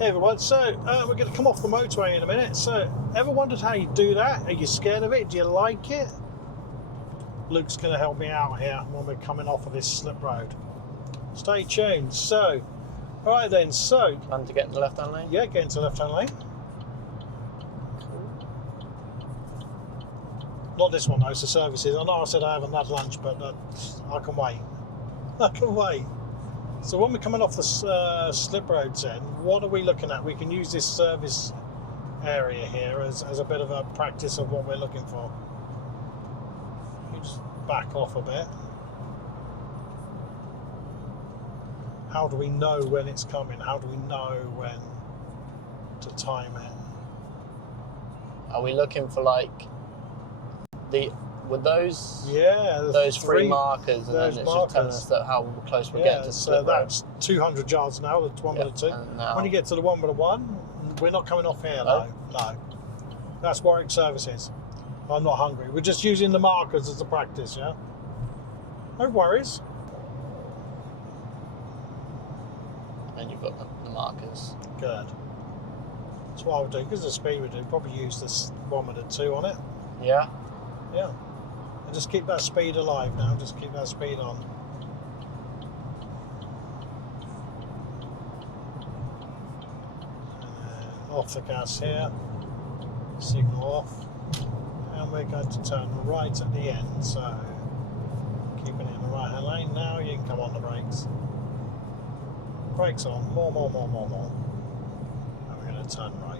Hey everyone, so we're going to come off the motorway in a minute. So, ever wondered how you do that? Are you scared of it? Do you like it? Luke's going to help me out here when we're coming off of this slip road. Stay tuned. So, alright then, so... Plan to get in the left-hand lane? Yeah, get into the left-hand lane. Cool. Not this one though, it's the services. I know I said I haven't had lunch, but I can wait. I can wait. So when we're coming off the slip roads then, what are we looking at? We can use this service area here as a bit of a practice of what we're looking for. You just back off a bit. How do we know when it's coming? How do we know when to time it? Are we looking for like with those? Yeah, those three markers, and then it's markers. just telling us that how close we're getting to so slip road. that's 200 yards now, the one with the two. Now, When you get to the one with the one, we're not coming off here, No? no. That's Warwick Services. I'm not hungry. We're just using the markers as a practice, yeah? No worries. and you've got the markers. Good. That's what I would do, because of the speed we do, probably use this one with the two on it. Yeah. Yeah. And just keep that speed alive now, just keep that speed on. And off the gas here, signal off, and we're going to turn right at the end, so keeping it in the right hand lane. Now you can come on the brakes. Brakes on, more. And we're going to turn right.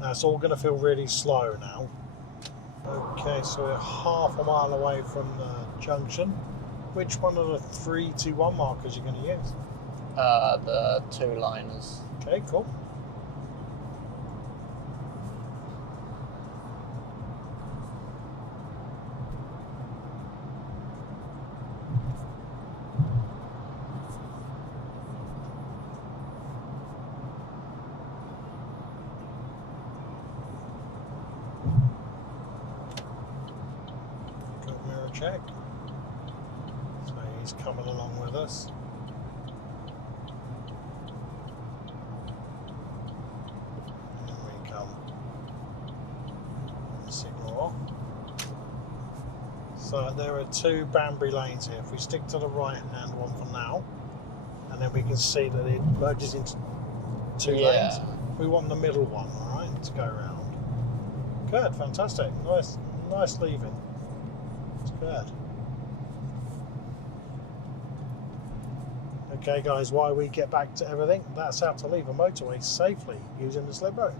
That's all going to feel really slow now. Okay, so we're half a mile away from the junction. Which one of the 3, 2, 1 markers you're going to use? The two liners. Okay, cool. Good mirror check. So he's coming along with us. Signal off. So there are two Banbury lanes here. If we stick to the right hand one for now, and then we can see that it merges into two lanes. We want the middle one, alright, to go around. Good, fantastic. Nice leaving. It's good. Okay guys, while we get back to everything, that's how to leave a motorway safely using the slip road.